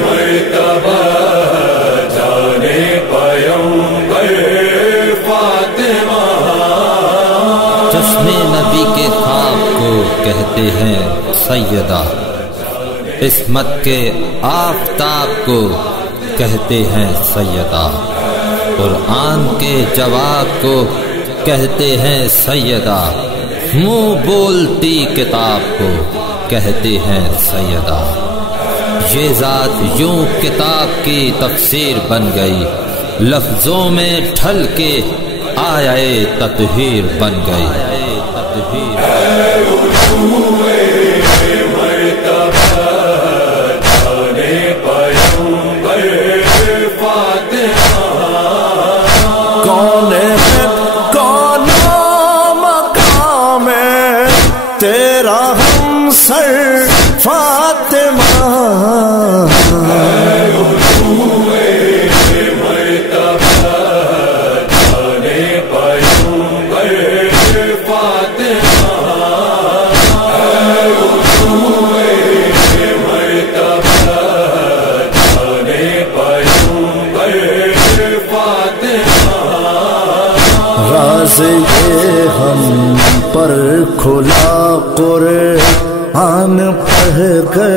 मर्तबा जाने पैगंबर फातिमा। चश्मे नबी के ख्वाब को कहते हैं सैयदा, इस्मत के आफताब को कहते हैं सैयदा, कुरान के जवाब को कहते हैं सैयदा, मुंह बोलती किताब को कहते हैं सैयदा। ये ज़ात यूं किताब की तफसीर बन गई, लफ्ज़ों में ढल के आये तत्हीर बन गई। कौन है कौन मकाम तेरा हमसर फातिमा, राज़ ये हम पर खुला कुरान पढ़ कर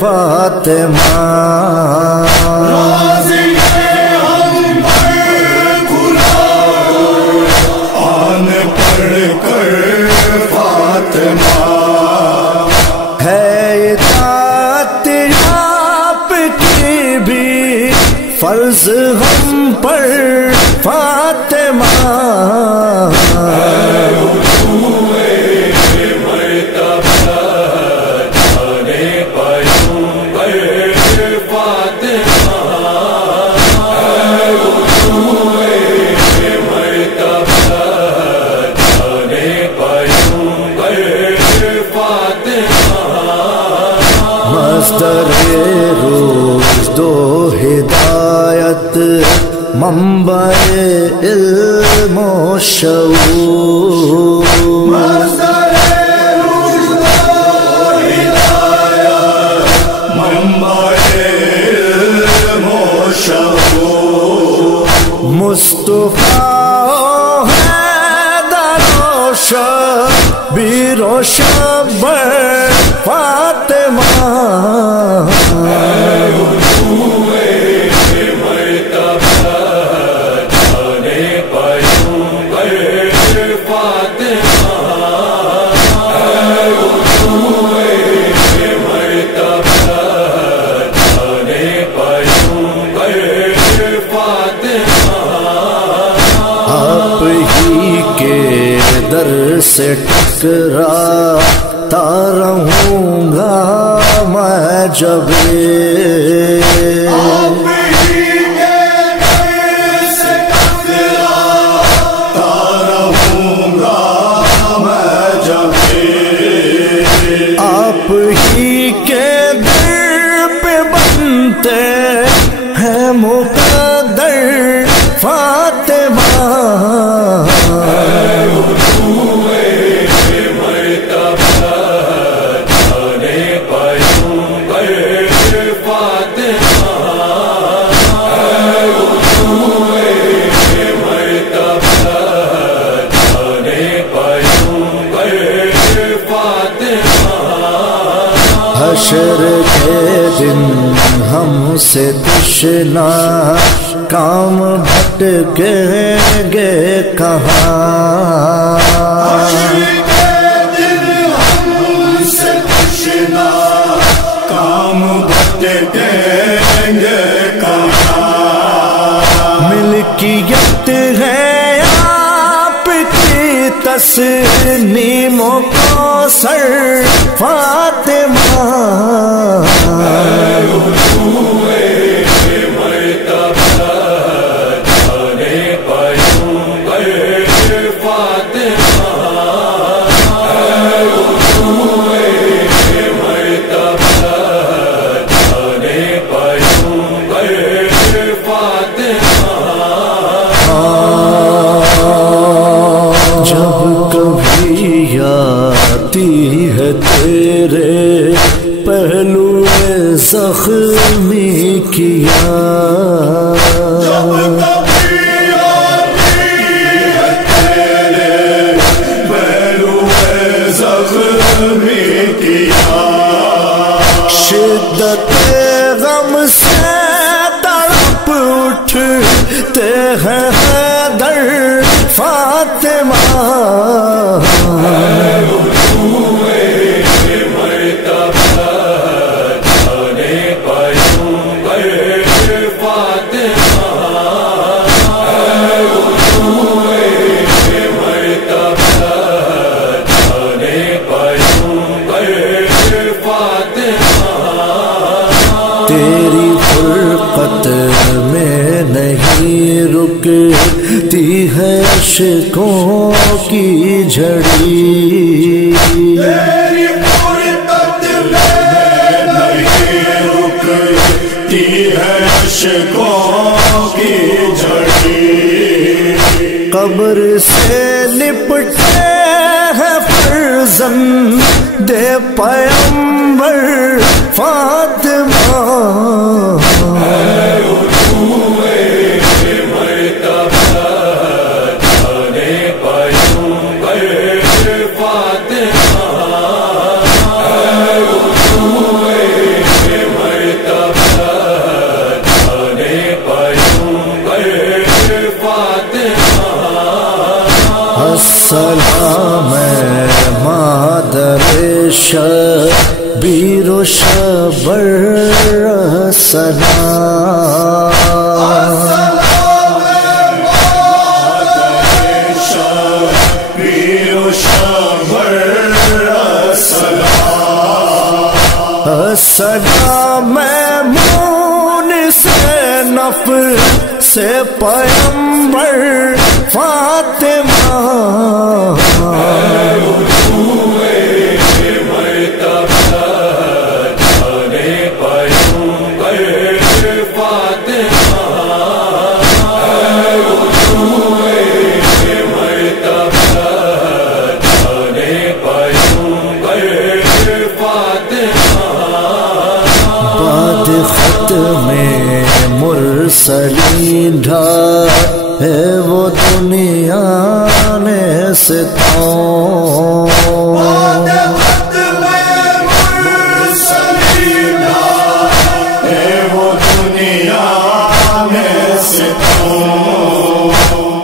फातिमा। राज़ ये हम पर खुला कुरान पढ़ कर फातिमा, है इताअत आपकी भी फर्ज हम पर फातिमा। मस्दरे रोज दो हिदायत मंबए इल्म व शऊर, मस्दरे रोज दो हिदायत मंबए इल्म व शऊर, मुस्तफा हैदर व शबीर व शब्बर फातिमा। आप ही के दर से टकराता रहूंगा मैं जब, आप ही के दर से टकराता रहूंगा मैं जब, आप ही के दर पे बनते हैं मुक़द्दर फातिमा। हशर के दिन हमसे दुश्मना काम भटकेंगे कहाँ, हशर के दिन हमसे दुश्मना काम भटकेंगे कहाँ। मिल्कियत है आपकी तस्नीमों को सर फातिमा। زخمی کیا شدت غم سے تڑپ اٹھتے ہیں حیدر فاطمہ تیری فرقت میں نہیں رکتی ہے عشقوں کی جھڑی تیری فرقت میں نہیں رکتی ہے عشقوں کی جھڑی قبر سے لپٹے ہیں فرزند پیغمبر فاطمہ السلام مادر شبیر و شبر سلام السلام میمون سے نفس سے پیغمبر فاطمہ میں مرسلین ڈھائے وہ دنیا نے ستاؤں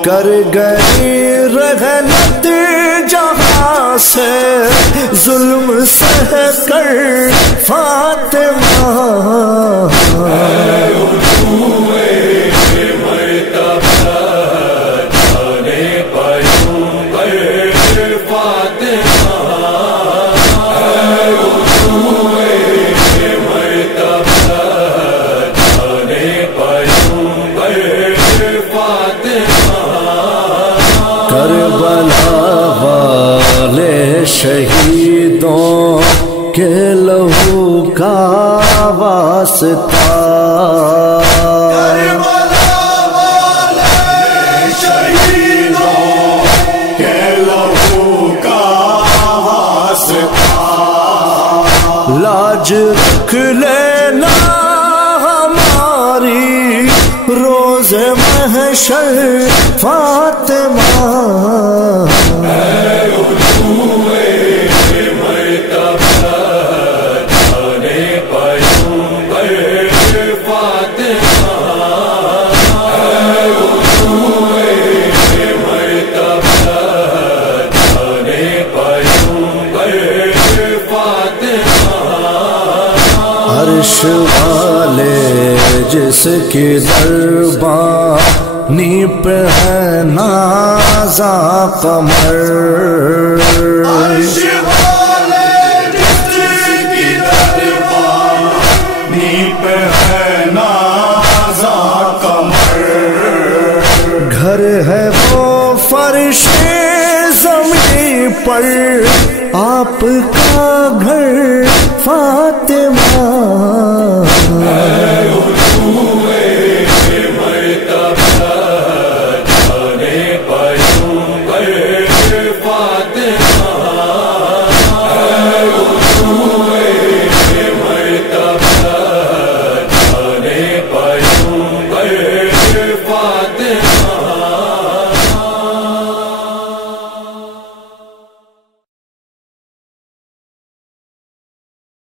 کر گئی رحلت جہاں سے ظلم سہ کر فاطمہ کربلا والے شہیدوں کے لہو کا واسطہ لاج رکھ لینا ہماری روز محشر فاطمہ عرش والے جس کی دربانی پہ ہے نازا قمر عرش والے جس کی دربانی پہ ہے نازا قمر گھر ہے وہ فرش زمین پر آپ کا گھر فاطمہ